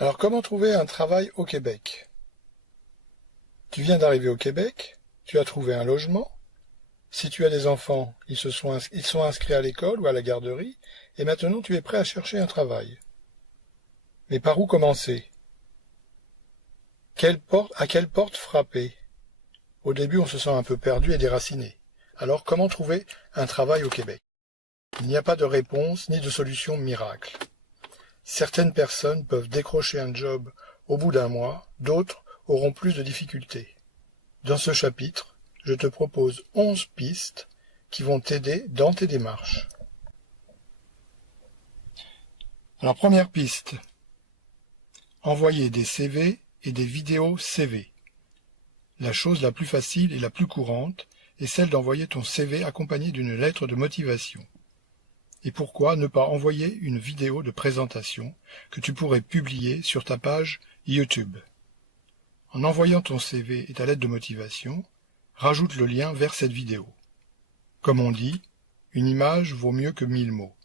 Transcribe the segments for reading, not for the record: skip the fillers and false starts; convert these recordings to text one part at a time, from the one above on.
Alors, comment trouver un travail au Québec? Tu viens d'arriver au Québec, tu as trouvé un logement. Si tu as des enfants, ils sont inscrits à l'école ou à la garderie, et maintenant tu es prêt à chercher un travail. Mais par où commencer? À quelle porte frapper? Au début, on se sent un peu perdu et déraciné. Alors, comment trouver un travail au Québec? Il n'y a pas de réponse ni de solution miracle. Certaines personnes peuvent décrocher un job au bout d'un mois, d'autres auront plus de difficultés. Dans ce chapitre, je te propose 11 pistes qui vont t'aider dans tes démarches. Alors, première piste, envoyer des CV et des vidéos CV. La chose la plus facile et la plus courante est celle d'envoyer ton CV accompagné d'une lettre de motivation. Et pourquoi ne pas envoyer une vidéo de présentation que tu pourrais publier sur ta page YouTube? En envoyant ton CV et ta lettre de motivation, rajoute le lien vers cette vidéo. Comme on dit, une image vaut mieux que 1000 mots.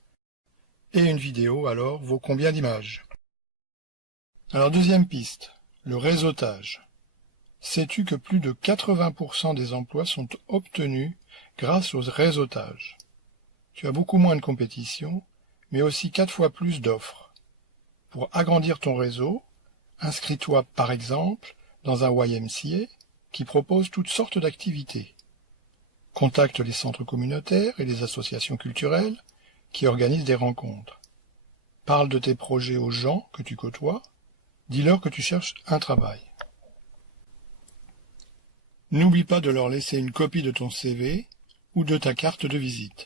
Et une vidéo, alors, vaut combien d'images? Alors, deuxième piste, le réseautage. Sais-tu que plus de 80% des emplois sont obtenus grâce au réseautage? Tu as beaucoup moins de compétition, mais aussi 4 fois plus d'offres. Pour agrandir ton réseau, inscris-toi par exemple dans un YMCA qui propose toutes sortes d'activités. Contacte les centres communautaires et les associations culturelles qui organisent des rencontres. Parle de tes projets aux gens que tu côtoies, dis-leur que tu cherches un travail. N'oublie pas de leur laisser une copie de ton CV ou de ta carte de visite.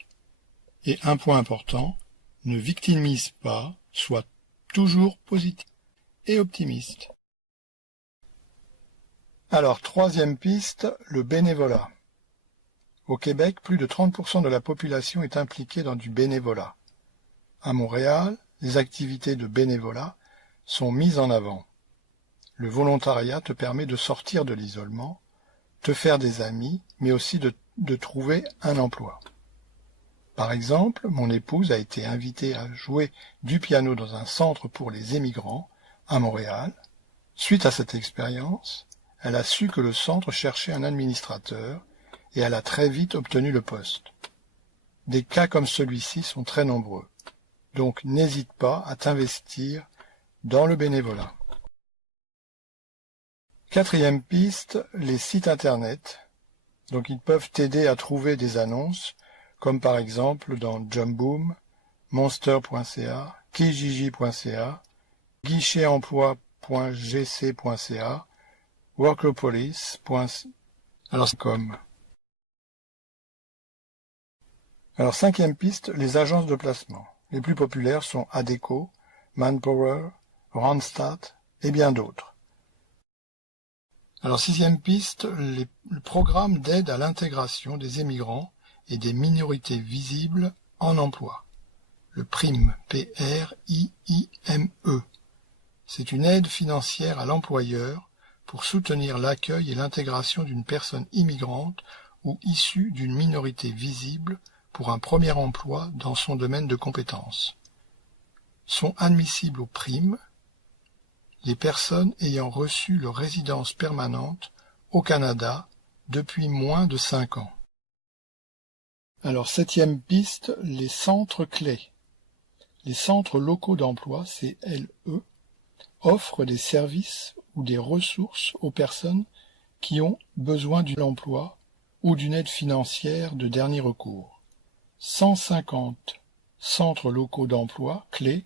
Et un point important, ne victimise pas, sois toujours positif et optimiste. Alors, troisième piste, le bénévolat. Au Québec, plus de 30% de la population est impliquée dans du bénévolat. À Montréal, les activités de bénévolat sont mises en avant. Le volontariat te permet de sortir de l'isolement, te faire des amis, mais aussi de trouver un emploi. Par exemple, mon épouse a été invitée à jouer du piano dans un centre pour les émigrants à Montréal. Suite à cette expérience, elle a su que le centre cherchait un administrateur et elle a très vite obtenu le poste. Des cas comme celui-ci sont très nombreux, donc n'hésite pas à t'investir dans le bénévolat. Quatrième piste, les sites internet. Donc ils peuvent t'aider à trouver des annonces, comme par exemple dans Jumboom, Monster.ca, Kijiji.ca, guichetemploi.gc.ca, Workopolis.com. Alors, cinquième piste, les agences de placement. Les plus populaires sont Adecco, Manpower, Randstad et bien d'autres. Alors, sixième piste, le programme d'aide à l'intégration des émigrants et des minorités visibles en emploi. Le PRIME, P-R-I-I-M-E. C'est une aide financière à l'employeur pour soutenir l'accueil et l'intégration d'une personne immigrante ou issue d'une minorité visible pour un premier emploi dans son domaine de compétences. Sont admissibles au PRIME les personnes ayant reçu leur résidence permanente au Canada depuis moins de 5 ans. Alors, septième piste, les centres clés. Les centres locaux d'emploi, CLE, offrent des services ou des ressources aux personnes qui ont besoin d'un emploi ou d'une aide financière de dernier recours. 150 centres locaux d'emploi clés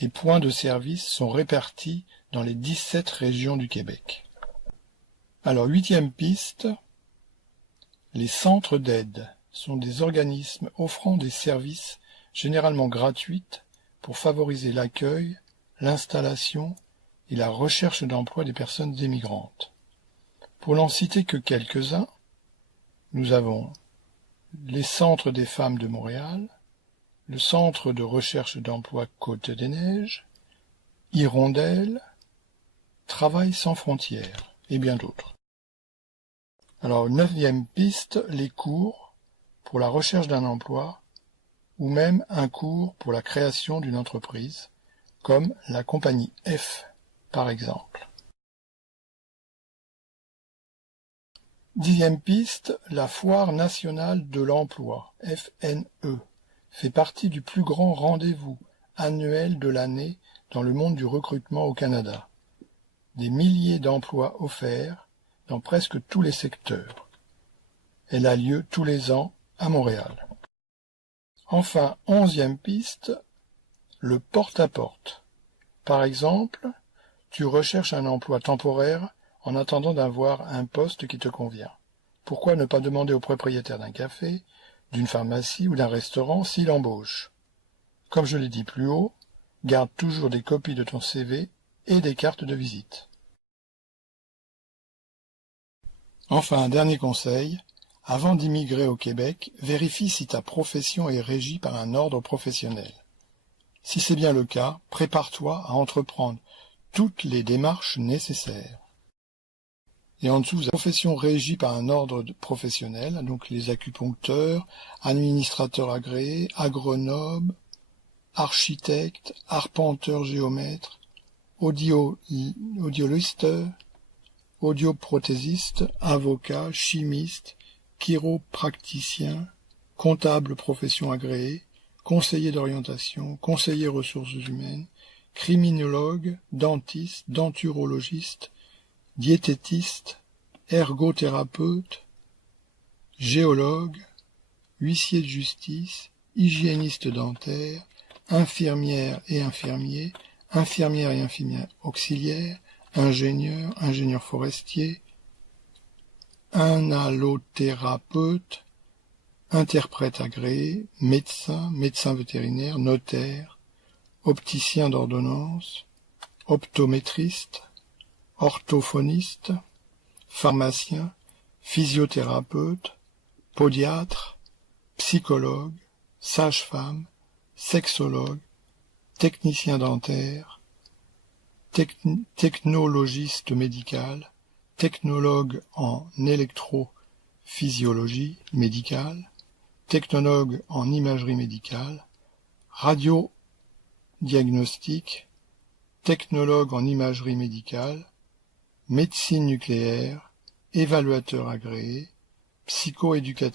et points de service sont répartis dans les 17 régions du Québec. Alors, huitième piste, les centres d'aide sont des organismes offrant des services généralement gratuits pour favoriser l'accueil, l'installation et la recherche d'emploi des personnes immigrantes. Pour n'en citer que quelques-uns, nous avons les centres des femmes de Montréal, le centre de recherche d'emploi Côte-des-Neiges, Hirondelle, Travail sans frontières et bien d'autres. Alors, neuvième piste, les cours pour la recherche d'un emploi ou même un cours pour la création d'une entreprise, comme la compagnie F, par exemple. 10e piste, la Foire nationale de l'emploi, FNE, fait partie du plus grand rendez-vous annuel de l'année dans le monde du recrutement au Canada. Des milliers d'emplois offerts dans presque tous les secteurs. Elle a lieu tous les ans à Montréal. Enfin, 11e piste, le porte-à-porte. Par exemple, tu recherches un emploi temporaire en attendant d'avoir un poste qui te convient. Pourquoi ne pas demander au propriétaire d'un café, d'une pharmacie ou d'un restaurant s'il embauche? Comme je l'ai dit plus haut, garde toujours des copies de ton CV et des cartes de visite. Enfin, un dernier conseil, avant d'immigrer au Québec, vérifie si ta profession est régie par un ordre professionnel. Si c'est bien le cas, prépare-toi à entreprendre toutes les démarches nécessaires. Et en dessous, la profession régie par un ordre professionnel, donc les acupuncteurs, administrateurs agréés, agronomes, architectes, arpenteurs géomètres, audiologistes, audioprothésistes, avocats, chimistes, chiropracticiens, comptables profession agréés, conseillers d'orientation, conseillers ressources humaines, criminologues, dentistes, denturologistes, diététistes, ergothérapeutes, géologues, huissiers de justice, hygiénistes dentaires, infirmières et infirmiers, infirmières et infirmières auxiliaires, ingénieurs, ingénieurs forestiers, inhalothérapeutes, interprètes agréés, médecins, médecins vétérinaires, notaires, opticiens d'ordonnance, optométristes, orthophonistes, pharmaciens, physiothérapeutes, podiatres, psychologues, sages-femmes, sexologues, techniciens dentaires, technologiste médical, technologue en électrophysiologie médicale, technologue en imagerie médicale, radiodiagnostic, technologue en imagerie médicale, médecine nucléaire, évaluateur agréé, psychoéducateur